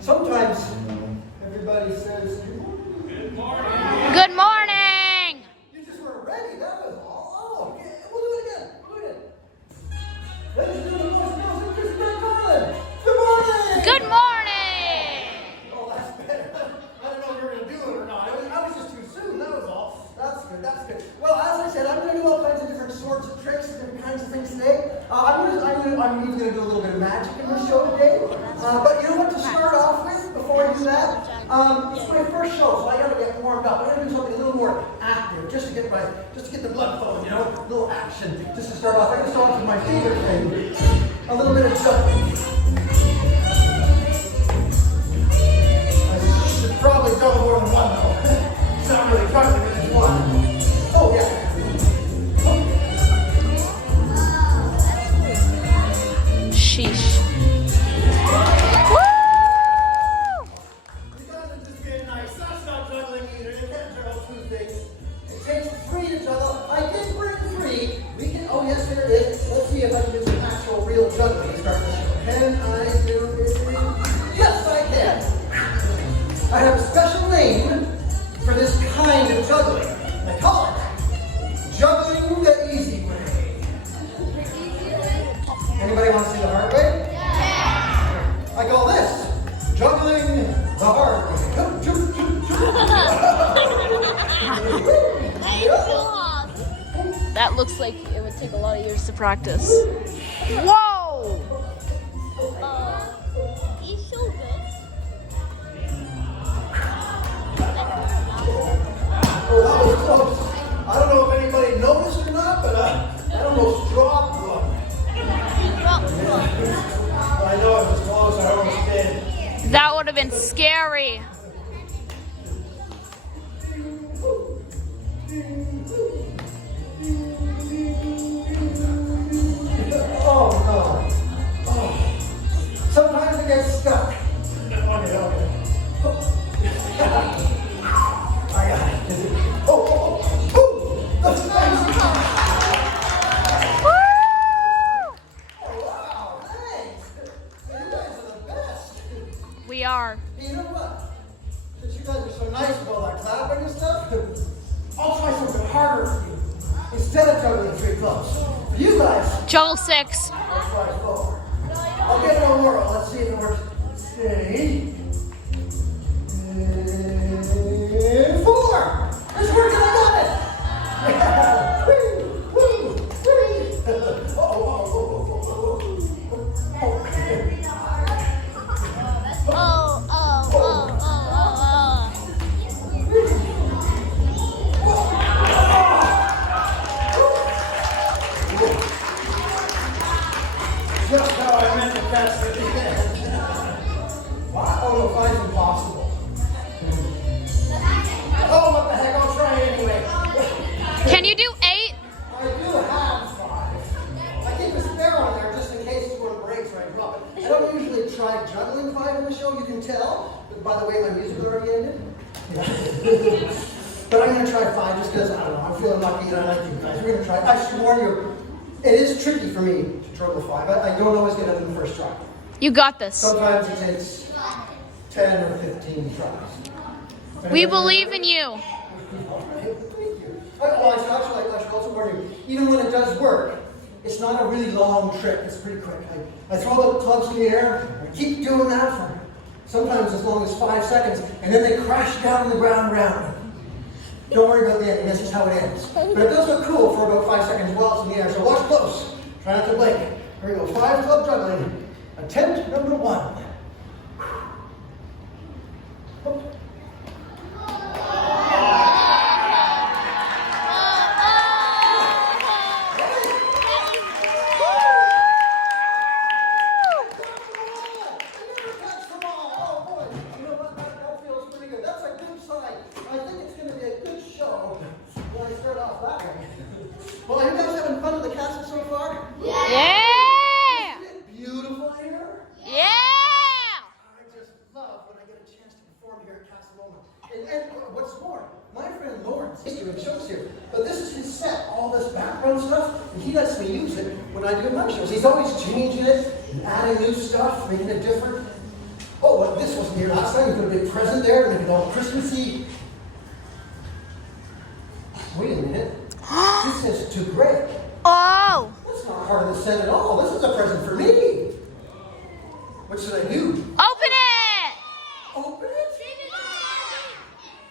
sometimes everybody says, "Good morning." Good morning. You just weren't ready, that was all. Oh, okay. We'll do it again. We'll do it. Ladies and gentlemen, boys and girls, Chris and Carlin. Good morning. Good morning. Oh, that's better. I don't know if you're going to do it or not. I was just too soon, that was all. That's good, that's good. Well, as I said, I'm going to do all kinds of different sorts of tricks and different kinds of things today. I'm even going to do a little bit of magic in this show today. But you know what to start off with before I do that? It's my first show, so I got to get warmed up. I got to do something a little more active, just to get the blood flowing, you know, a little action. Just to start off, I'm going to start off with my favorite thing, a little bit of juggling. I should probably juggle more than one though. It's not really juggling, it's one. Oh yeah. Sheesh. Woo! You guys are just being nice. That's not juggling either. You can't juggle two things. It takes three to juggle. I did bring three. We can. Oh yes, there is. Let's see if I can do some actual real juggling to start the show. Can I do it? Yes, I can. I have a special name for this kind of juggling. I call it juggling the easy way. Anybody want to see the hard way? Yeah. I call this juggling the hard way. That looks like it would take a lot of years to practice. Whoa! He's so good. Oh, that was close. I don't know if anybody noticed or not, but I almost dropped one. I know it was close. I almost did. That would have been scary. Oh no. Oh. Sometimes it gets stuck. Okay. I got it. Oh. That's nice. Oh, wow. Thanks. You guys are the best. We are. Hey, you know what? Since you guys are so nice with all that clapping and stuff, I'll try something harder for you. Instead of juggling 3 clubs. For you guys, Juggle 6. I'll try 4. I'll give it a whirl. Let's see if it works. Steady. And 4. It's working. I got it. Yeah. Woo, woo, woo. Just how I meant to catch it. Wow, oh, no, it's impossible. Oh, what the heck, I'll try it anyway. Can you do 8? I do have 5. I keep a spare on there just in case one breaks or I drop it. I don't usually try juggling 5 in the show, you can tell. By the way, my music already ended. Yeah. But I'm going to try 5 just because, I don't know, I'm feeling lucky and I like you guys. We're going to try. I should warn you, it is tricky for me to juggle 5. I don't always get it in the first try. You got this. Sometimes it takes 10 or 15 tries. We believe in you. Thank you. I should also warn you, even when it does work, it's not a really long trick. It's pretty quick. I throw the clubs in the air, I keep doing that for sometimes as long as 5 seconds, and then they crash down on the ground around me. Don't worry about the ending, that's just how it ends. But it does look cool for about 5 seconds while it's in the air, so watch close. Try not to blink. Here we go, 5 club juggling. Attempt number 1. Well, are you guys having fun at the castle so far? Yeah! Isn't it beautiful here? Yeah! I just love when I get a chance to perform here at Casaloma. And what's more, my friend Lawrence is doing shows here. But this is his set, all this background stuff, and he lets me use it when I do my shows. He's always changing it, and adding new stuff, making it different. Oh, well, this wasn't here last time. You put a big present there to make it all Christmassy. Wait a minute. This says to Greg. Oh! That's not part of the set at all. This is a present for me. What should I do? Open it! Open it?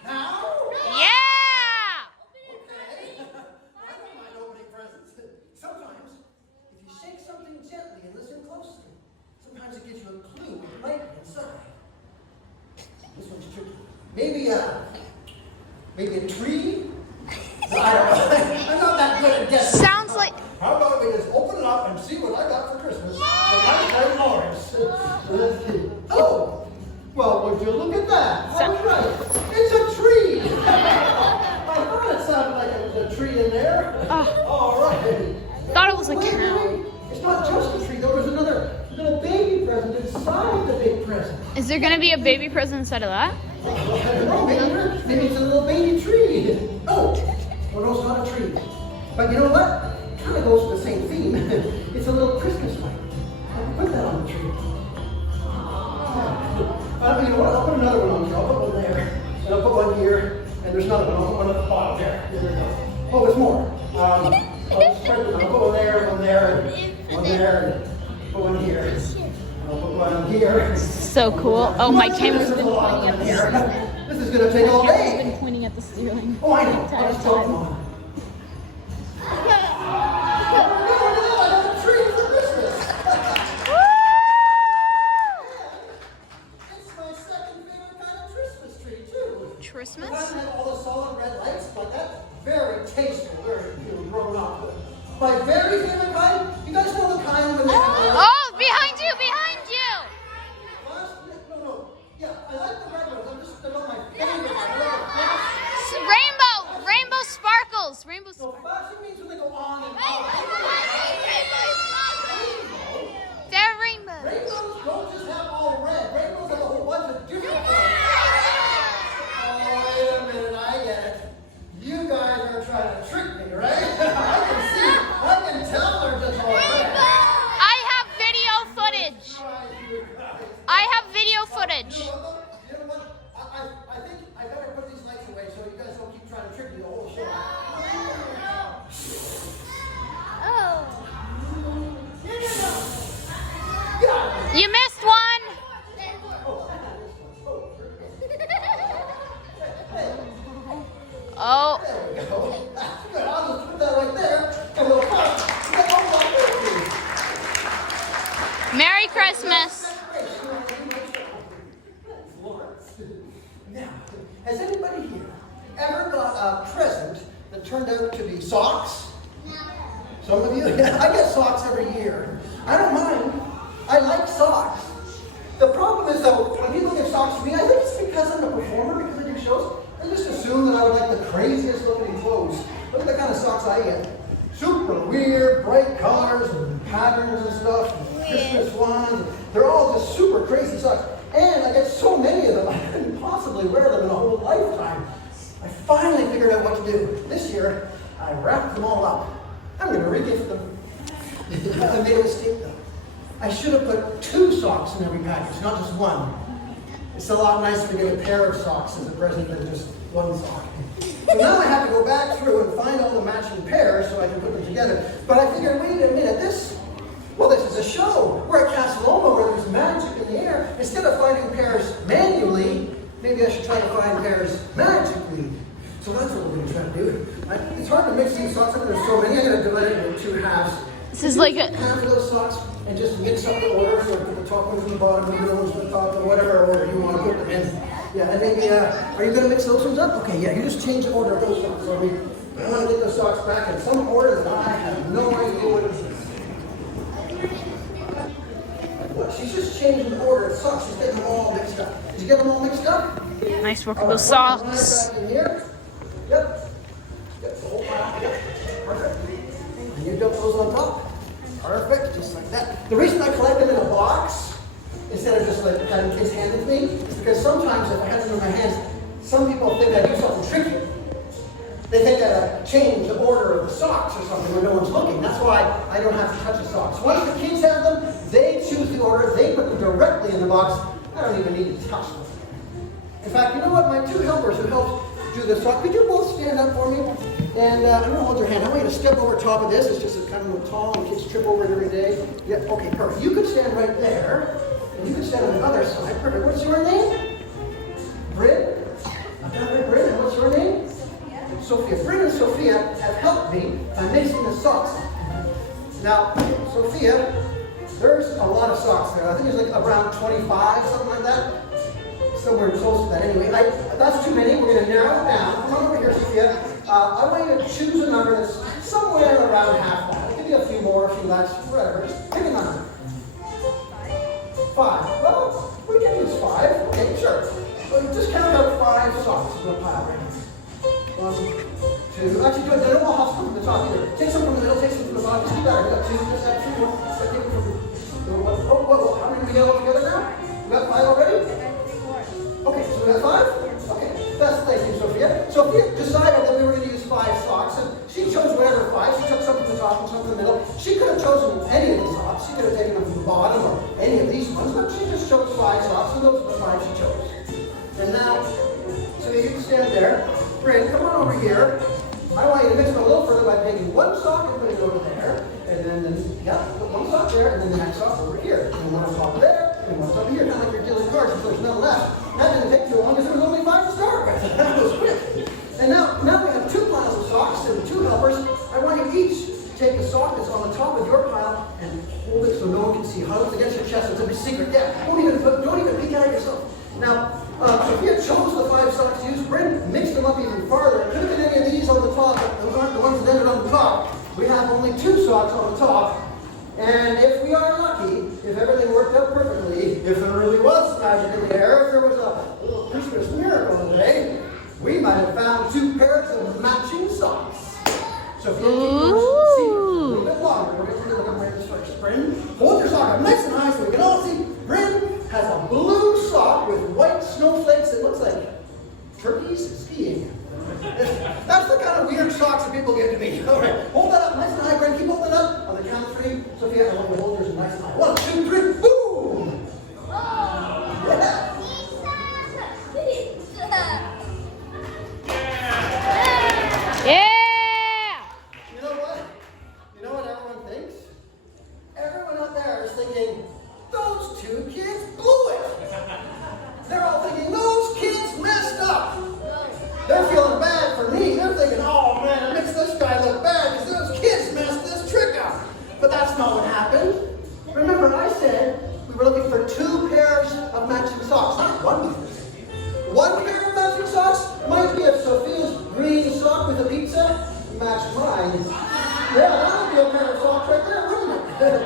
Now? Yeah! Okay. I don't mind opening presents. Sometimes, if you shake something gently and listen closely, sometimes it gives you a clue what might be inside. This one's tricky. Maybe a tree? I don't know. I'm not that good at guessing. Sounds like... How about we just open it up and see what I got for Christmas? For my friend Lawrence. Let's see. Oh! Well, would you look at that? I was right. It's a tree! I thought it sounded like it was a tree in there. All right. Thought it was a Wait, cow. it's not just a tree, though. There's another little baby present inside the big present. Is there gonna be a baby present inside of that? I don't know. Maybe it's a little baby tree. Oh! Well, no, it's not a tree. But you know what? It kind of goes with the same theme. It's a little Christmas light. I'll put that on the tree. You know what? I'll put another one on here. I'll put one there. And I'll put one here. And there's another one. I'll put one at the bottom there. There we go. Oh, there's more. I'll spread them. I'll put one there, one there, and one there, and put one here. And I'll put one here. So cool. Oh, my camera's There's been a lot pointing of at them the here. ceiling. This is going to take all My camera's day. been pointing at the ceiling. Oh, I know. the entire Let's go. Come time. on. I got a tree for Christmas. It's my second favorite kind of Christmas tree, too. Christmas? It doesn't have all the solid red lights like that. Very tasteful, very grown up. My very favorite kind, you guys know the kind when they have Oh, behind you, behind you! No. Yeah, I like the red ones. I'm just about my favorite. I Rainbow sparkles. Rainbow No, sparkles. flashing means when they go on and on. They're rainbows. Rainbows don't just have all red. Rainbows have a whole bunch of different colors. Oh, wait a minute, I get it. You guys are trying to trick me, right? I can tell they're just all red. I have video footage. I have video footage. You know what? I think I better put these lights away so you guys don't keep trying to trick me the whole show. You missed one. Oh. There we go. That's good. I'll just put that right there and we'll cut. Merry Christmas. Now, has anybody here ever got a present that turned out to be socks? Some of you? I get socks every year. I don't mind. I like socks. The problem is though, when people give socks to me, I think it's because I'm a performer, because I do shows. I just assume that I would like the craziest looking clothes. Look at the kind of socks I get. Super weird, bright colors and patterns and stuff. And Christmas ones. They're all just super crazy socks. And I get so many of them, I couldn't possibly wear them in a whole lifetime. I finally figured out what to do. This year, I wrapped them all up. I'm going to re-gift them. I made a mistake though. I should have put 2 socks in every package, not just one. It's a lot nicer to get a pair of socks as a present than just one sock. So now I have to go back through and find all the matching pairs so I can put them together. But I figured, wait a minute, this is a show. We're at Casaloma where there's magic in the air. Instead of finding pairs manually, maybe I should try to find pairs magically. So that's what we're going to try to do. It's hard to mix these socks up. There's so many. I'm going to divide it into 2 halves. This is like a... Half of those socks and just mix up the order. So I put the top ones in the bottom, the middle ones in the top, and whatever order you want to put them in. Yeah, and maybe, are you going to mix those ones up? Okay, yeah, you just change the order of those socks. So I want to get those socks back in some order that I have no idea what it is. What? She's just changing the order of socks. She's getting them all mixed up. Did you get them all mixed up? Nice work with All right, those put the socks. back in here. Yep. Yep, the whole pile. Yep. Perfect. And you dump those on top. Perfect, just like that. The reason I collect them in a box instead of just like having kids hand it to me is because sometimes if I have them in my hands, some people think I do something tricky. They think that I change the order of the socks or something when no one's looking. That's why I don't have to touch the socks. Once the kids have them, they choose the order, they put them directly in the box, I don't even need to touch them. In fact, you know what? My two helpers who helped do this sock, could you both stand up for me? And I'm going to hold your hand. I want you to step over top of this. It's just a kind of tall, and kids trip over it every day. Yeah, okay, perfect. You could stand right there, and you could stand on the other side. Perfect. What's your name? Bryn? I've got it, Bryn. And what's your name? Sophia. Bryn and Sophia have helped me by mixing the socks. Now, Sophia, there's a lot of socks there. I think there's like around 25, something like that. Somewhere close to that. Anyway, that's too many. We're going to narrow it down. Come on over here, Sophia. I want you to choose a number that's somewhere around half that. It could be a few more, a few less, whatever. Just pick a number. 5. Well, we can use 5. Okay, sure. Well, just count out 5 socks in the pile right here. 1, 2. Actually, they don't all have to come from the top either. Take some from the middle, take some from the bottom. Just do that. We got 2. Just add 2 more. Take them from the one. Oh, how many do we get all together now? We got 5 already? Okay, so we got 5? Okay, thank you, Sophia. Sophia decided that we were going to use 5 socks, and she chose whatever 5. She took some from the top and some from the middle. She could have chosen any of the socks. She could have taken them from the bottom or any of these ones, but she just chose 5 socks, and those are the 5 she chose. And now, so you can stand there. Bryn, come on over here. I want you to mix it a little further by taking one sock and putting it over there, and then put one sock there, and then the next sock over here. And one on top of there, and one over here. Kind of like you're dealing cards, so there's none left. That didn't take too long because there was only 5 to start with. That was quick. And now we have 2 piles of socks and 2 helpers. I want you each to take the sock that's on the top of your pile and hold it so no one can see. Hold it against your chest. It's a secret. Yeah. Don't even peek at it yourself. Now, Sophia chose the 5 socks to use. Bryn mixed them up even farther. It could have been any of these on the top, but those aren't the ones that ended on the top. We have only 2 socks on the top. And if we are lucky, if everything worked out perfectly, if there really was magic in the air, if there was a little Christmas miracle today, we might have found 2 pairs of matching socks. So if you see a little bit longer, we're going to look at this first. Bryn, hold your sock up nice and high so we can all see. Bryn has a blue sock with white snowflakes that looks like turkeys skiing. That's the kind of weird socks that people give to me. All right, hold that up nice and high, Bryn. Keep holding it up. On the count of 3, Sophia, I want you to hold yours nice and high. 1, 2, 3, boom! Yeah. Yeah! You know what? You know what everyone thinks? Everyone out there is thinking, those 2 kids blew it. They're all thinking, those kids messed up. They're feeling bad for me. They're thinking, oh man, it makes this guy look bad because those kids messed this trick up. But that's not what happened. Remember, I said we were looking for 2 pairs of matching socks, not 1 pair. 1 pair of matching socks might be if Sophia's green sock with a pizza matched mine. Yeah, that would be a pair of socks right there, wouldn't it?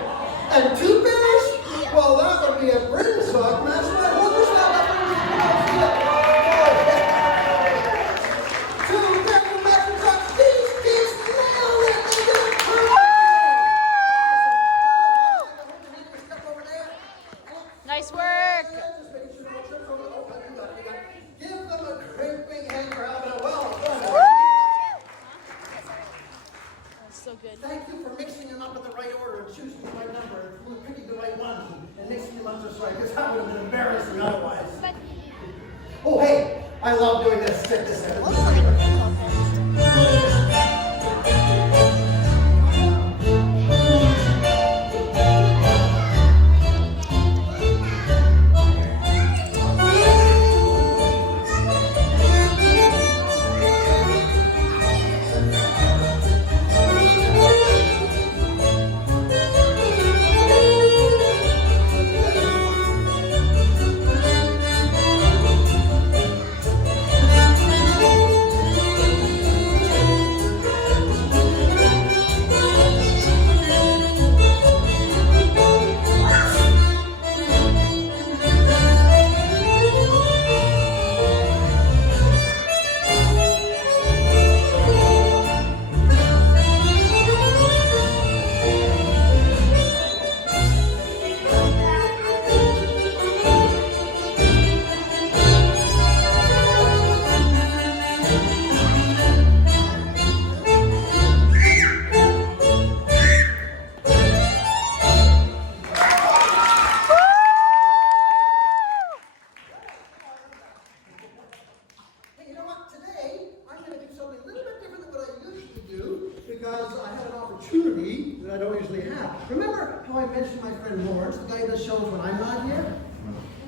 And 2 pairs? Well, that would be a Bryn sock matched mine. Hold your sock up. Nice work. Give them a great big hand for having a well done. That's so good. Thank you for mixing them up in the right order and choosing the right number and picking the right ones and mixing them up just right, because that would have been embarrassing otherwise. Oh, hey, I love doing this. Check this out.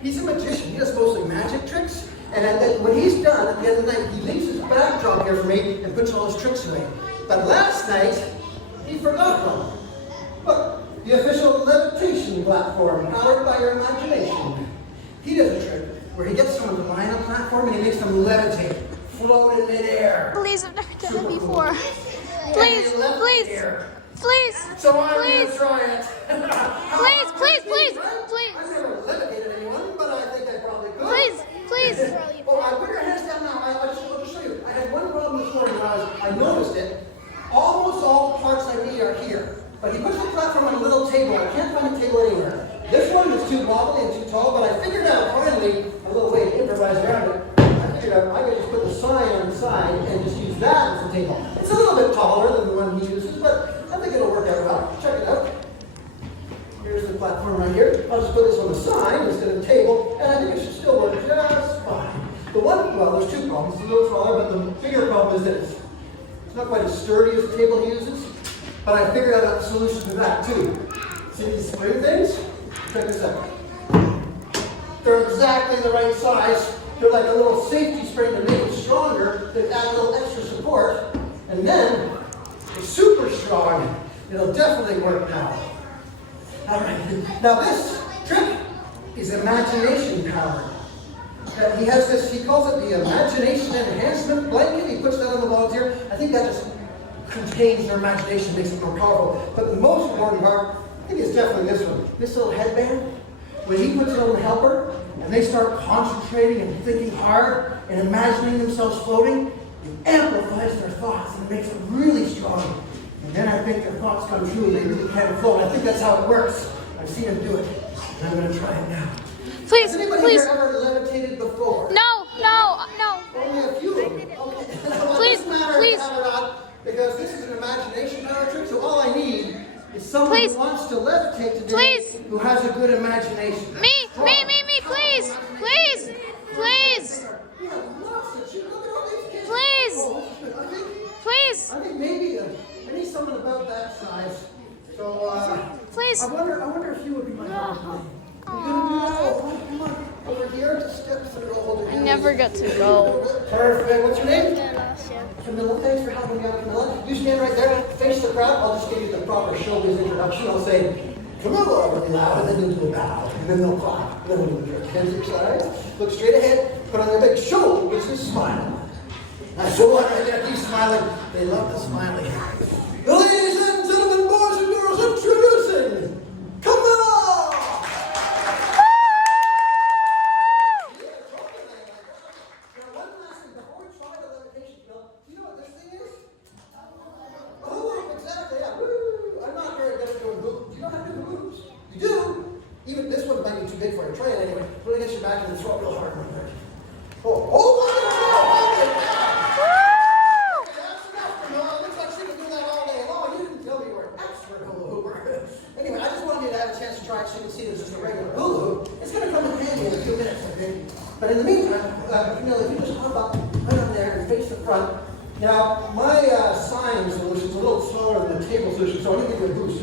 He's a magician. He does mostly magic tricks. And when he's done, at the end of the night, he leaves his backdrop here for me and puts all his tricks away. But last night, he forgot one. Look, the official levitation platform, powered by your imagination. He does a trick where he gets someone to lie on a platform and he makes them levitate, float in midair. Please, I've never done it before. Please, please, please, So I'm please, gonna try it. please, please, please, please, I've never levitated anyone, but I think I probably could. please, please. Oh, put your hands down now. I'll just show you. I had one problem this morning when I noticed it. Almost all the parts I need are here. But he puts the platform on a little table. I can't find a table anywhere. This one is too wobbly and too tall, but I figured out finally a little way to improvise around it. I figured out I could just put the sign on the side and just use that as a table. It's a little bit taller than the one he uses, but I think it'll work out well. Check it out. Here's the platform right here. I'll just put this on the side instead of the table, and I think it should still work just fine. The one, well, there's two problems. It's a little taller, but the bigger problem is this. It's not quite as sturdy as the table he uses, but I figured out a solution to that too. See these spring things? Check this out. They're exactly the right size. They're like a little safety spring to make it stronger, to add a little extra support, and then it's super strong. It'll definitely work now. All right. Now this trick is imagination powered. He has this, he calls it the imagination enhancement blanket. He puts that on the walls here. I think that just contains their imagination, makes it more powerful. But the most important part, I think it's definitely this one. This little headband, when he puts it on the helper, and they start concentrating and thinking hard and imagining themselves floating, it amplifies their thoughts and it makes them really strong. And then I think their thoughts come true and they really can float. I think that's how it works. I've seen him do it. And I'm going to try it now. Please, Has anybody please. here ever levitated before? No, no, no. Only a few of them. Okay. Well, Please, it doesn't matter please. if it's or not, because this is an imagination power trick, so all I need is someone Please. who wants to levitate today Please. who has a good imagination. Me, please, please, please, We have lots of children. Look at all these kids. please, Oh, please, I think maybe I need someone about that size. So, please. I wonder if you would be my partner today. Are you gonna do that? Oh, come on. Over here, just step through the whole I never get to go. Perfect. What's your name? Camilla. Thanks for helping me out, Camilla. You stand right there, face the crowd. I'll just give you the proper showbiz introduction. I'll say, Camilla, really loud, and then you'll do a bow. And then they'll clap. And then we'll do your hands to your side. Look straight ahead. Put on your big show business smile. That's the one right there. Keep smiling. They love the smiling. Ladies and gentlemen, boys and girls, introducing Camilla! Now, one last thing. Before we try the levitation, do you know what this thing is? Oh, exactly, yeah. Woo! I'm not very good at doing hoops. Do you know how to do hoops? You do? Even this one might be too big for you. Try it anyway. Put it against your back and then throw it real hard. Oh, that's enough, Camilla. Looks like she can do that all day long. You didn't tell me you were an expert hula hooper. Anyway, I just wanted you to have a chance to try it so you can see this is a regular hula hoop. It's going to come in handy in a few minutes, I think. But in the meantime, Camilla, if you just hop up right up there and face the front. Now, my sign solution is a little smaller than the table solution, so I need to give you a boost.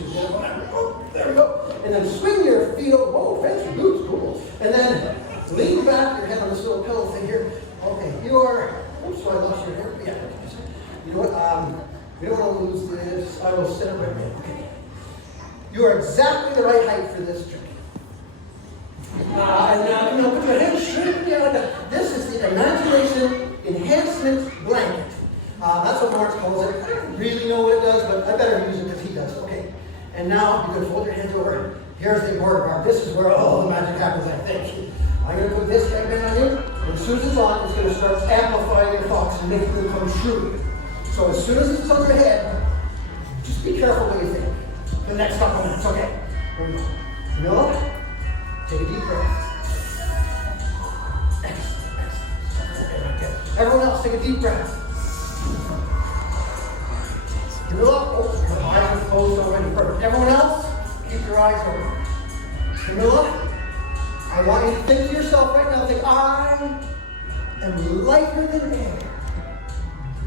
Oh, there we go. And then swing your feet over. Whoa, fancy boots, cool. And then lean back your head on this little pillow thing here. Okay, you are. Oops, so I lost your hair. Yeah. You know what? We don't want to lose this. I will sit up right there. Okay. You are exactly the right height for this trick. And now, put your hands straight in the air like that. This is the imagination enhancement blanket. That's what Lawrence calls it. I don't really know what it does, but I better use it because he does. Okay. And now you're going to fold your hands over. Here's the important part. This is where all the magic happens, I think. I'm going to put this headband on you. And as soon as it's on, it's going to start amplifying your thoughts and making them come true. So as soon as it's on your head, just be careful what you think. The next couple minutes, okay? Here we go. Camilla, take a deep breath. Excellent. Okay, right there. Everyone else, take a deep breath. Camilla, your eyes are closed already. Perfect. Everyone else, keep your eyes open. Camilla, I want you to think to yourself right now, think, I am lighter than air.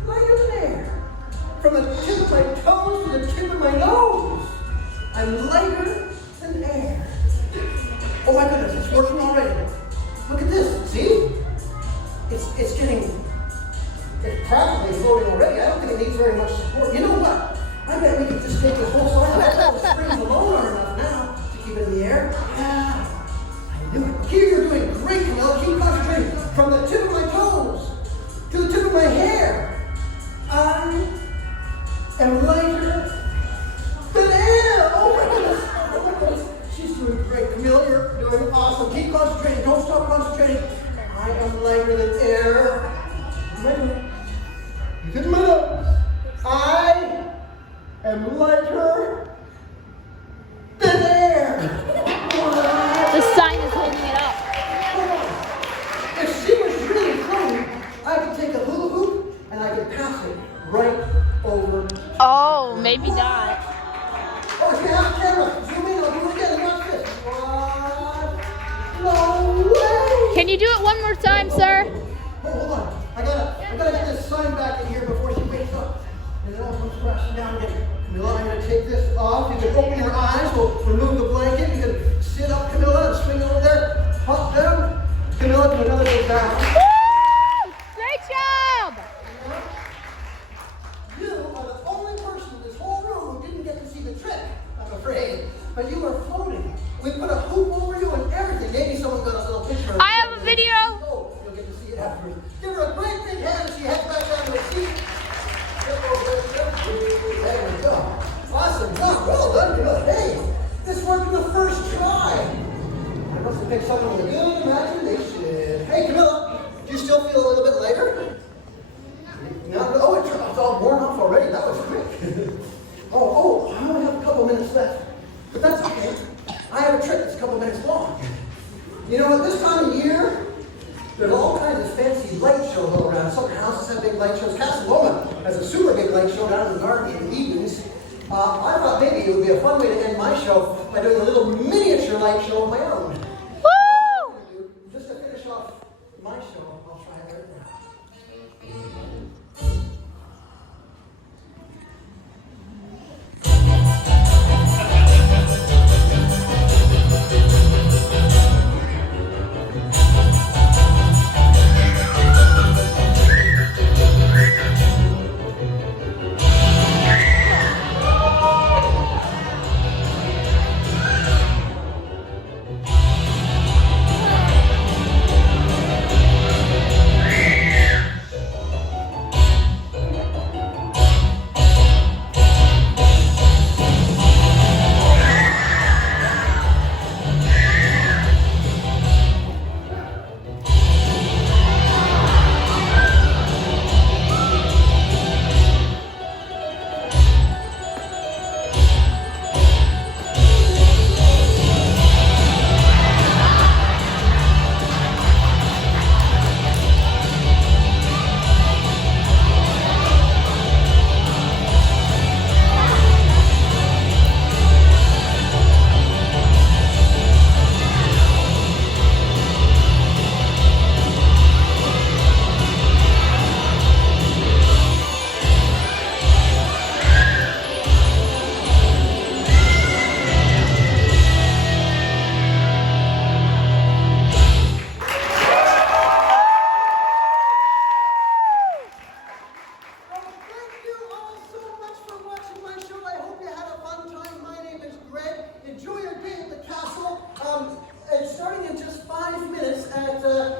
Lighter than air. From the tip of my toes to the tip of my nose. I'm lighter than air. Oh my goodness, it's working already. needs very much support. You know what? I bet we could just take this whole side. I bet the springs alone are enough now to keep it in the air. Yeah, I knew it. Here, you're doing great, Camilla. Keep concentrating from the tip of my toes to the tip of my hair. I am lighter than air. Oh my goodness. Oh my goodness. She's doing great. Camilla, you're doing awesome. Keep concentrating. Don't stop concentrating. I am lighter than air. Wait a minute. Look at my nose. I am lighter than air. The sign is holding it up. If she was really floating, I could take a hula hoop and I could pass it right over. Oh, maybe not. Oh, if you have a camera, zoom in, I'll do it again. Watch this. What? No way. Can you do it one more time, sir? Oh, hold on. I gotta get this sign back in here before she wakes up. And it all comes crashing down again. Camilla, I'm gonna take this off. You can open your eyes. We'll remove the blanket. You can sit up, Camilla, and swing over there. Hop down. Camilla, do another go down. Woo! Great job! You are the only person in this whole room who didn't get to see the trick, I'm afraid. But you were floating. We put a hoop over you and everything. Maybe someone got a little picture of it. I have a video. Oh, you'll get to see it afterwards. Give her a great big hand as she heads back down to her seat. There we go. Awesome job. Well done, Camilla. Hey, this worked the first try. I must have picked someone with a good imagination. Hey, Camilla, do you still feel a little bit lighter? No, oh, it's all worn off already. That was quick. I only have a couple minutes left. But that's okay. I have a trick that's a couple minutes long. You know, at this time of year, there's all kinds of fancy light shows all around. Some houses have big light shows. Casaloma has a super big light show down in the garden in the evenings. I thought maybe it would be a fun way to end my show by doing a little miniature light show of my own. Woo! Just to finish off my show, I'll try it right now.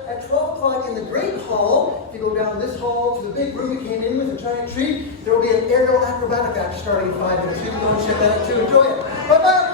At 12 o'clock in the Great Hall, if you go down this hall to the big room we came in with, a giant tree, there will be an aerial acrobatic act starting in 5 minutes. You can go and check that out too. Enjoy it. Bye-bye.